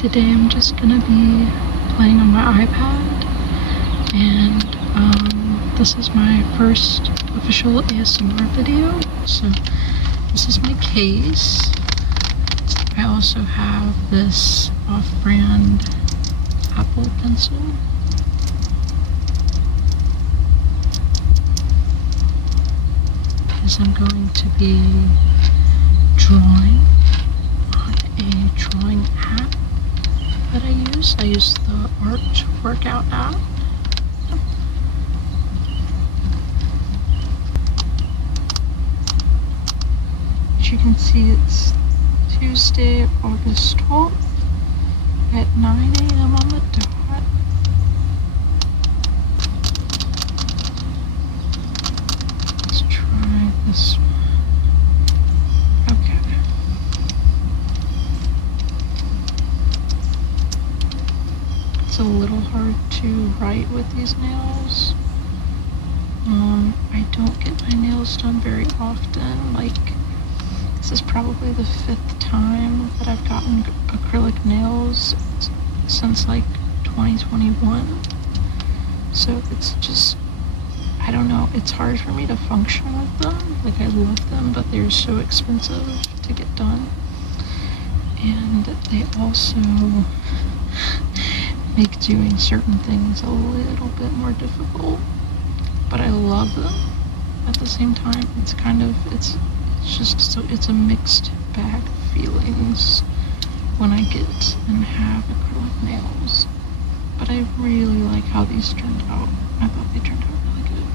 Today I'm just gonna be playing on my iPad, and this is my first official ASMR video. So this is my case. I also have this off-brand Apple pencil. Because I'm going to be drawing on a drawing app that I use. I use the Art Workout app. As you can see, it's Tuesday, August 12th at 9 a.m. on the dot. Let's try this one. Okay. It's a little hard to write with these nails. I don't get my nails done very often. Like, this is probably the 5th time that I've gotten acrylic nails since like 2021. So it's just, I don't know, it's hard for me to function with them. Like, I love them, but they're so expensive to get done. And they also make doing certain things a little bit more difficult. But I love them at the same time. It's kind of, it's just so, it's a mixed bag of feelings when I get and have acrylic nails. But I really like how these turned out. I thought they turned out really good.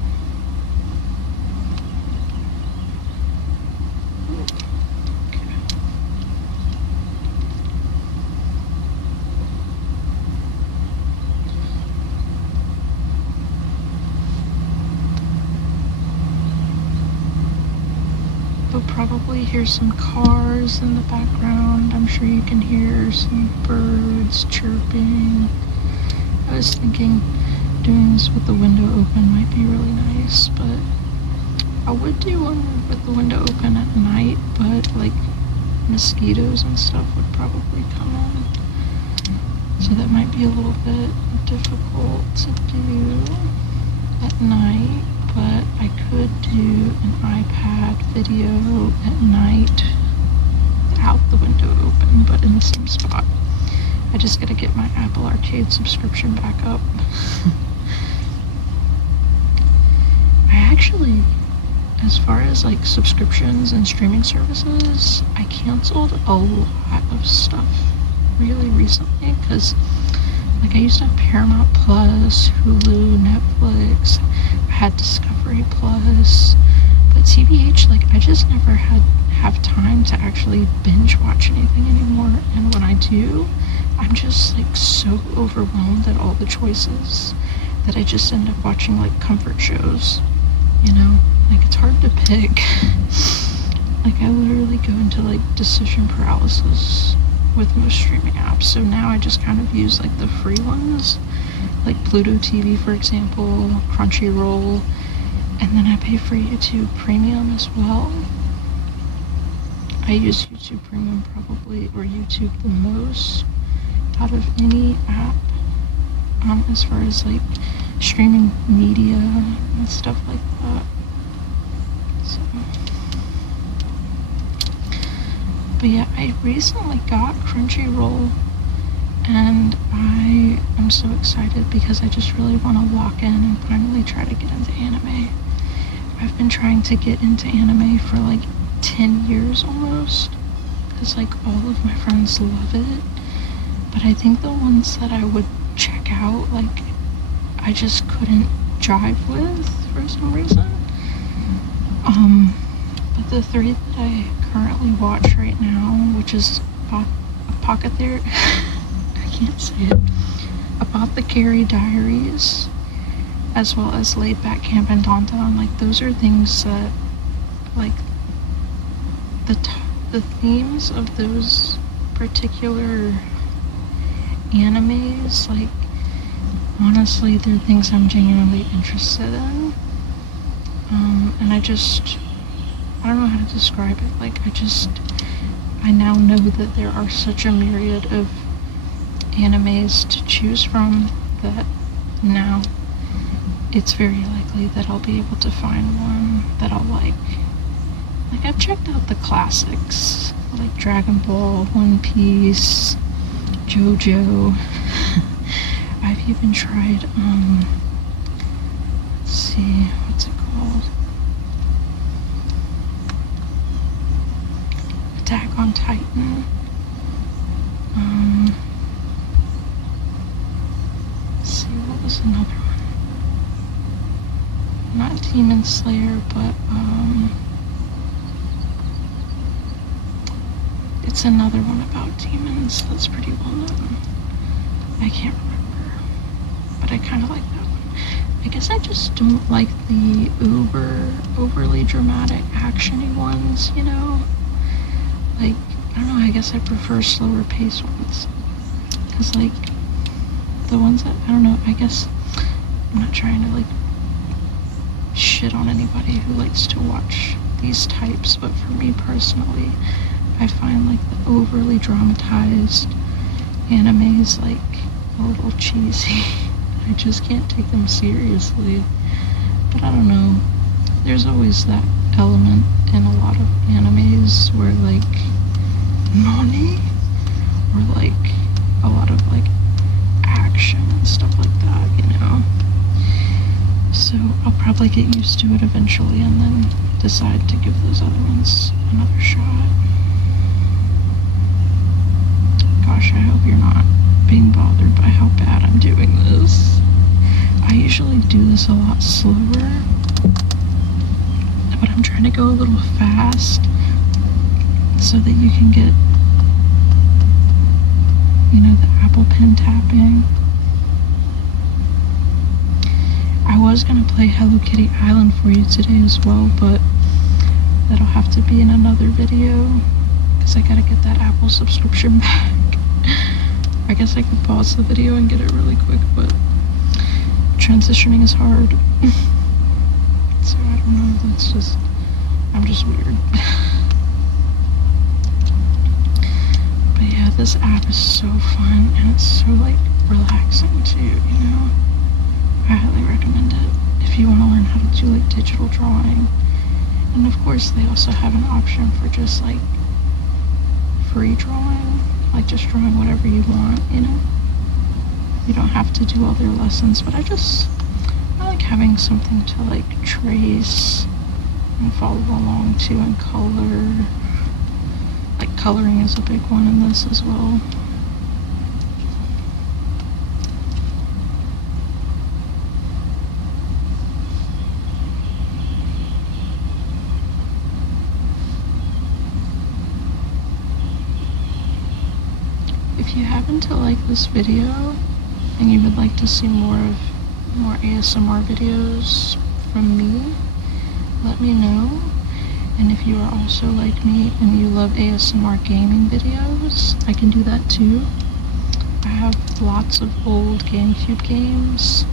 You'll probably hear some cars in the background. I'm sure you can hear some birds chirping. I was thinking doing this with the window open might be really nice, but I would do one with the window open at night, but like mosquitoes and stuff would probably come in. So that might be a little bit difficult to do at night. But I could do an iPad video at night without the window open, but in the same spot. I just gotta get my Apple Arcade subscription back up. I actually, as far as like subscriptions and streaming services, I canceled a lot of stuff really recently, because like I used to have Paramount Plus, Hulu, Netflix, I had Discovery Plus, but TBH, like I just never have time to actually binge watch anything anymore. And when I do, I'm just like so overwhelmed at all the choices that I just end up watching like comfort shows, you know? Like, it's hard to pick. Like, I literally go into like decision paralysis with most streaming apps. So now I just kind of use like the free ones, like Pluto TV, for example, Crunchyroll, and then I pay for YouTube Premium as well. I use YouTube Premium probably, or YouTube the most out of any app, as far as like streaming media and stuff like that. So, but yeah, I recently got Crunchyroll, and I am so excited because I just really want to lock in and finally try to get into anime. I've been trying to get into anime for like 10 years almost, because like all of my friends love it, but I think the ones that I would check out, like, I just couldn't jive with for some reason. But the 3 that I currently watch right now, which is Apothecary, I can't say it, Apothecary Diaries, as well as Laid Back Camp and Danton, like those are things that, like, the themes of those particular animes, like, honestly, they're things I'm genuinely interested in. And I don't know how to describe it. Like, I now know that there are such a myriad of animes to choose from that now it's very likely that I'll be able to find one that I'll like. Like, I've checked out the classics, like Dragon Ball, One Piece, JoJo. I've even tried, let's see, what's it called? Attack on Titan. Let's see, what was another one? Not Demon Slayer, but, it's another one about demons that's pretty well known. I can't remember, but I kind of like that one. I guess I just don't like the overly dramatic actiony ones, you know? Like, I don't know, I guess I prefer slower paced ones. Because, like, the ones that, I don't know, I guess I'm not trying to, like, shit on anybody who likes to watch these types, but for me personally, I find, like, the overly dramatized animes, like, a little cheesy. I just can't take them seriously. But I don't know, there's always that element in a lot of animes where, like, nani? Or, like, a lot of, like, action and stuff like that, you know? So I'll probably get used to it eventually and then decide to give those other ones another shot. Gosh, I hope you're not being bothered by how bad I'm doing this. I usually do this a lot slower, but I'm trying to go a little fast so that you can get, you know, the Apple Pen tapping. I was going to play Hello Kitty Island for you today as well, but that'll have to be in another video because I gotta get that Apple subscription back. I guess I could pause the video and get it really quick, but transitioning is hard. So I don't know, I'm just weird. But yeah, this app is so fun and it's so, like, relaxing too, you know? I highly recommend it if you want to learn how to do, like, digital drawing. And of course they also have an option for just, like, free drawing, like just drawing whatever you want, you know? You don't have to do all their lessons, but I like having something to, like, trace and follow along to and color. Like, coloring is a big one in this as well. If you happen to like this video and you would like to see more ASMR videos from me, let me know. And if you are also like me and you love ASMR gaming videos, I can do that too. I have lots of old GameCube games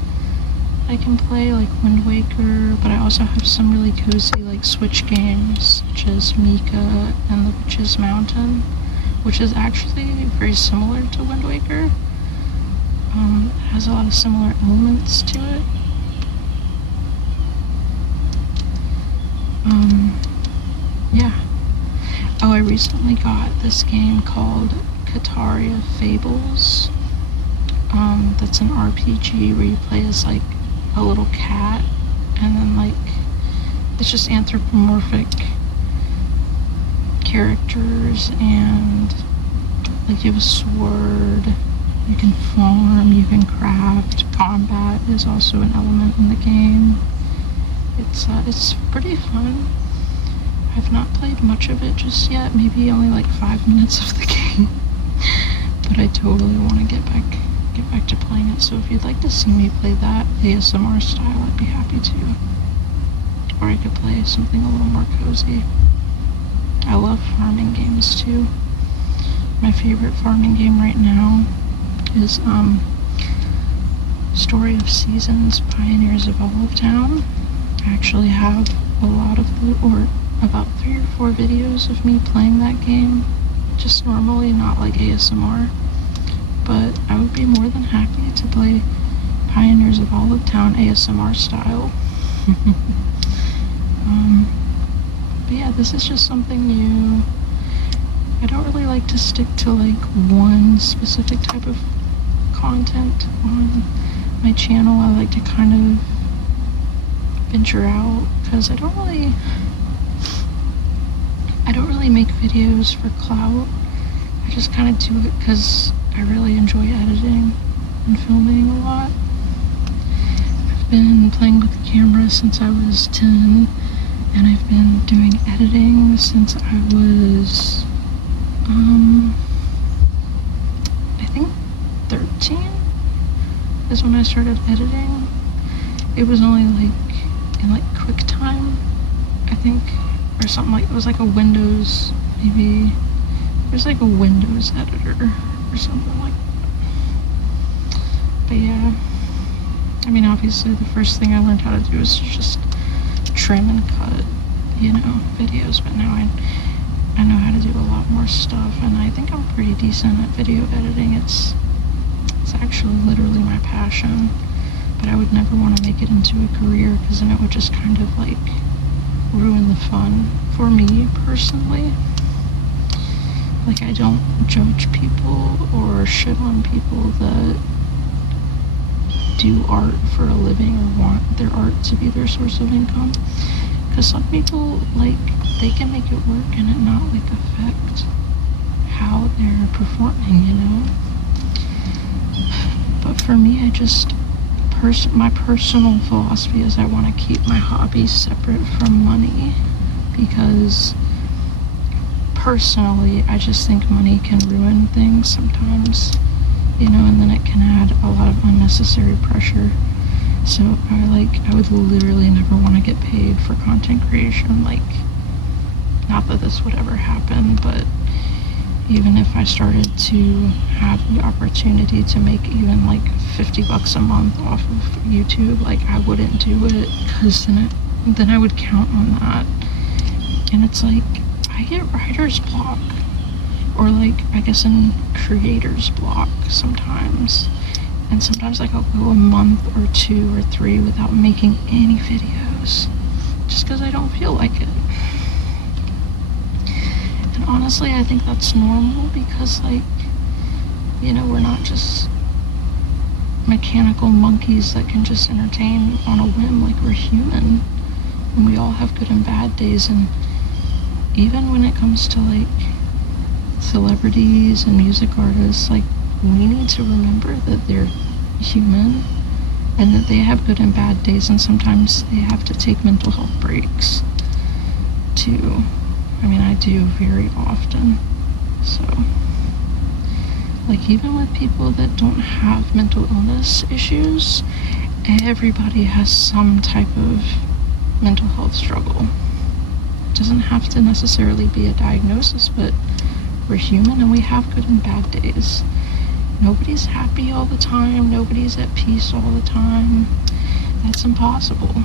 I can play, like Wind Waker, but I also have some really cozy, like, Switch games, such as Mika and the Witch's Mountain, which is actually very similar to Wind Waker. It has a lot of similar elements to it. Yeah. Oh, I recently got this game called Kataria Fables. That's an RPG where you play as, like, a little cat, and then, like, it's just anthropomorphic characters, and, like, you have a sword, you can farm, you can craft. Combat is also an element in the game. It's pretty fun. I've not played much of it just yet, maybe only like 5 minutes of the game, but I totally want to get back to playing it. So if you'd like to see me play that ASMR style, I'd be happy to. Or I could play something a little more cozy. I love farming games too. My favorite farming game right now is Story of Seasons, Pioneers of Olive Town. I actually have a lot of about 3 or 4 videos of me playing that game, just normally, not like ASMR. But I like to play Pioneers of Olive Town ASMR style. But yeah, this is just something new. I don't really like to stick to like one specific type of content on my channel. I like to kind of venture out because I don't really make videos for clout. I just kind of do it because I really enjoy editing and filming a lot. I've been playing with the camera since I was 10, and I've been doing editing since I was I think 13 is when I started editing. It was only like in like QuickTime, I think, or something like, it was like a Windows, maybe, it was like a Windows editor or something like that. But yeah, I mean, obviously the first thing I learned how to do is just trim and cut, videos, but now I know how to do a lot more stuff, and I think I'm pretty decent at video editing. It's actually literally my passion, but I would never want to make it into a career because then it would just kind of like ruin the fun for me personally. Like, I don't judge people or shit on people that do art for a living or want their art to be their source of income, because some people, like, they can make it work and it not like affect how they're performing, But for me, I just my personal philosophy is I want to keep my hobby separate from money, because personally I just think money can ruin things sometimes, and then it can add a lot of unnecessary pressure. So I would literally never want to get paid for content creation. Like, not that this would ever happen, but even if I started to have the opportunity to make even like $50 a month off of YouTube, like, I wouldn't do it, because then I would count on that. And it's like, I get writer's block, or like, I guess in creator's block sometimes. And sometimes like I'll go a month or 2 or 3 without making any videos, just because I don't feel like it. And honestly, I think that's normal, because like, we're not just mechanical monkeys that can just entertain on a whim. Like, we're human, and we all have good and bad days. And even when it comes to like celebrities and music artists, like, we need to remember that they're human and that they have good and bad days, and sometimes they have to take mental health breaks too. I mean, I do very often. So, like, even with people that don't have mental illness issues, everybody has some type of mental health struggle. It doesn't have to necessarily be a diagnosis, but we're human and we have good and bad days. Nobody's happy all the time. Nobody's at peace all the time. That's impossible.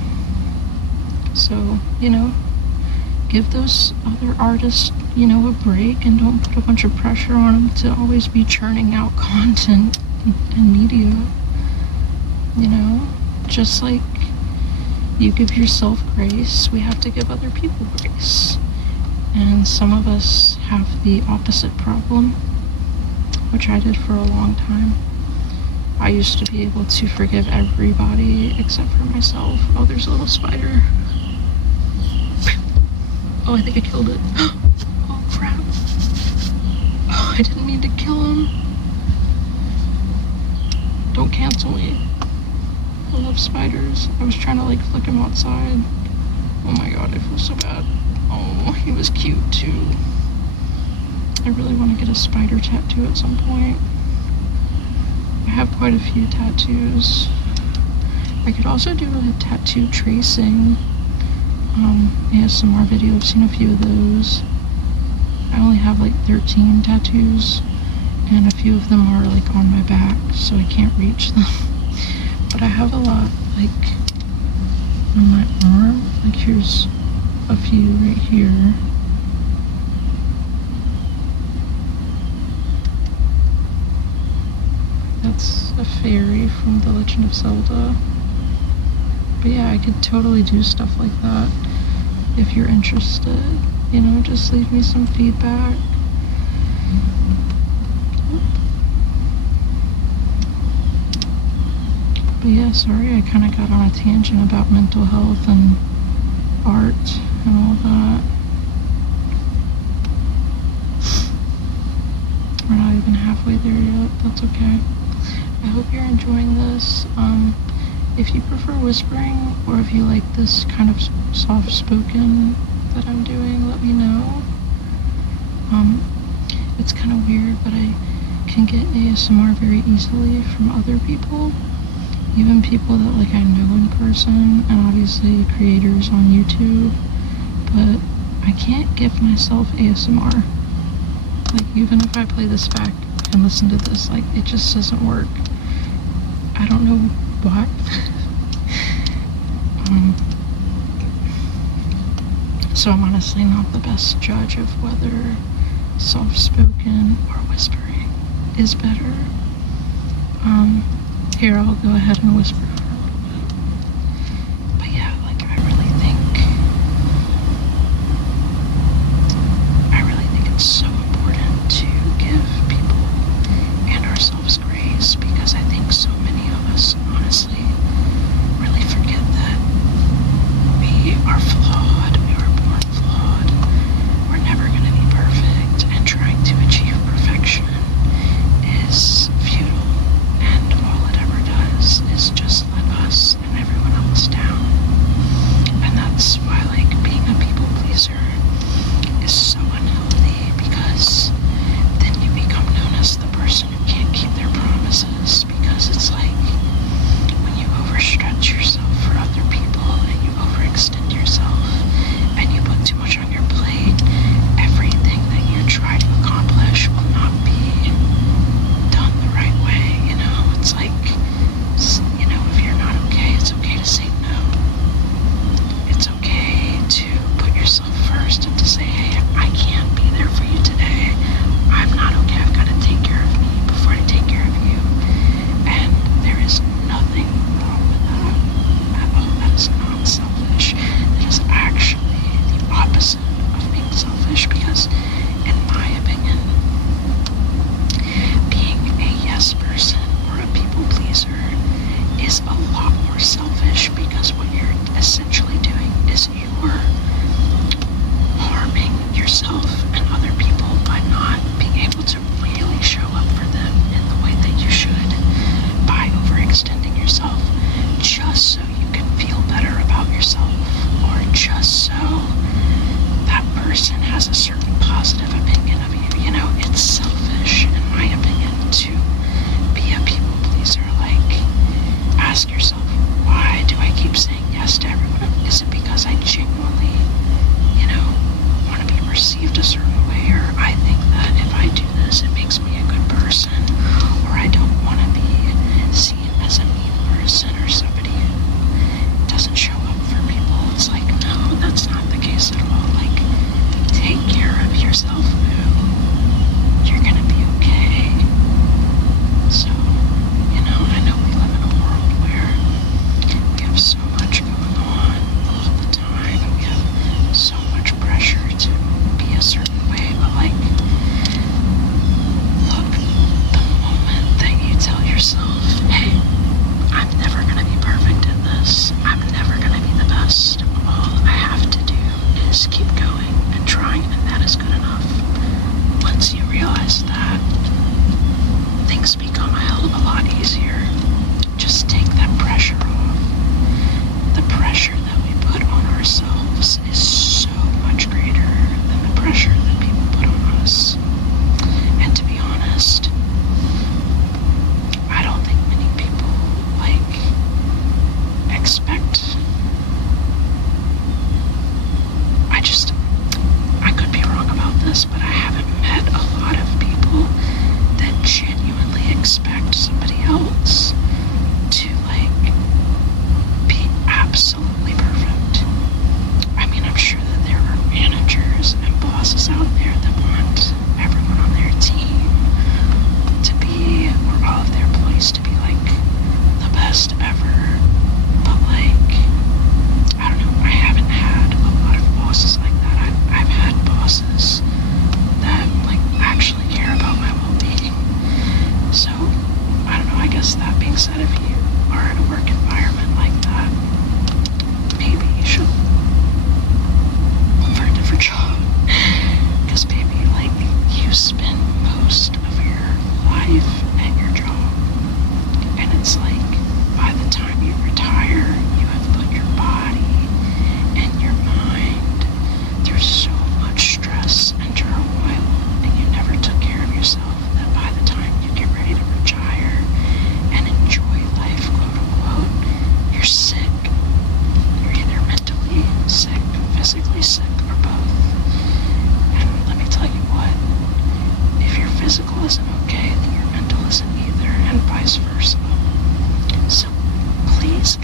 So, give those other artists, a break, and don't put a bunch of pressure on them to always be churning out content and media. Just like you give yourself grace, we have to give other people grace. And some of us have the opposite problem, which I did for a long time. I used to be able to forgive everybody except for myself. Oh, there's a little spider. Oh, I think I killed it. Oh, crap. Oh, I didn't mean to kill him. Don't cancel me. I love spiders. I was trying to, like, flick him outside. Oh my god, I feel so bad. Oh, he was cute, too. I really want to get a spider tattoo at some point. I have quite a few tattoos. I could also do a tattoo tracing ASMR video. I've seen a few of those. I only have like 13 tattoos, and a few of them are like on my back, so I can't reach them. But I have a lot like on my arm. Like, here's a few right here. That's a fairy from The Legend of Zelda. But yeah, I could totally do stuff like that if you're interested. You know, just leave me some feedback. But yeah, sorry I kind of got on a tangent about mental health and art and all that. We're not even halfway there yet. That's okay. I hope you're enjoying this. If you prefer whispering, or if you like this kind of soft-spoken that I'm doing, let me know. It's kind of weird, but I can get ASMR very easily from other people. Even people that like I know in person, and obviously creators on YouTube. But I can't give myself ASMR. Like, even if I play this back and listen to this, like, it just doesn't work. I don't know why. So I'm honestly not the best judge of whether soft-spoken or whispering is better. Here, I'll go ahead and whisper for a little bit. But yeah, like, I really think it's so important to give people and ourselves grace, because I think so many of us honestly really forget that we are flawed, we were born flawed, we're never going to be perfect, and trying to achieve perfection is futile, and all it ever does is just let us and everyone else down. And that's why, like, being a people pleaser is so unhealthy, because then you become known as the person who can't keep their promises, because it's like when you overstretch yourself for other people and you overextend yourself and you put too much on your plate, everything that you try to accomplish will not be done the right way. You know, it's like, you know, if you're not okay, it's okay to say no. It's okay to put yourself first and to say, hey, I can't be there for you today. I'm not okay. I've got to take care of me before I take care of you. And there is nothing wrong with that at all. That is not selfish. That is actually the opposite of being selfish, because in my opinion, being a yes person or a people pleaser is a lot more selfish, because what you're essentially doing is you're harming yourself and other people by not being able to really show up for them in the way that you should, by overextending yourself just so you can feel better about yourself, or just so that person has a certain positive opinion of you. You know, it's selfish, in my opinion, to be a people pleaser. Like, ask yourself, why do I keep saying yes to everyone? Is it because I genuinely, you know, want to be received a certain way, or I think that if I do this, it makes me a good person, or I don't want to be seen as a mean person or somebody who doesn't show up for people? It's like, no, that's not the case at all. Like, take care of yourself, boo. You're gonna be okay. So, you know, I know we live in a world where we have so much going on all the time, and we have so much pressure to be a certain way, but like, look, the moment that you tell yourself, hey, I'm never gonna be perfect at this, I'm never gonna be the best, all I have to do is keep going and trying, and that is good enough. Once you realize that, things become a hell of a lot easier. Just take that pressure off. The pressure that we put on ourselves is so much greater than the pressure that people put on us. And to be honest, I don't think many people, like, expect. I could be wrong about this, but I haven't met a lot of people that genuinely expect somebody else to, like, be absolutely perfect. I mean, I'm sure that there are managers and bosses out there that want everyone on their team to be, or all of their employees guess that being said, if you are in a work environment like that, maybe you should look for a different job. Because maybe, like, you spend most of your life at your job. And it's like, by the time you retire, you have put your body and your mind through so much stress and turmoil, and you never took care of yourself, that by the time you get ready to retire and enjoy life, quote unquote, you're sick. You're either mentally sick, physically sick, or both. And let me tell you what, if your physical isn't okay, then your mental isn't either, and vice versa. So please,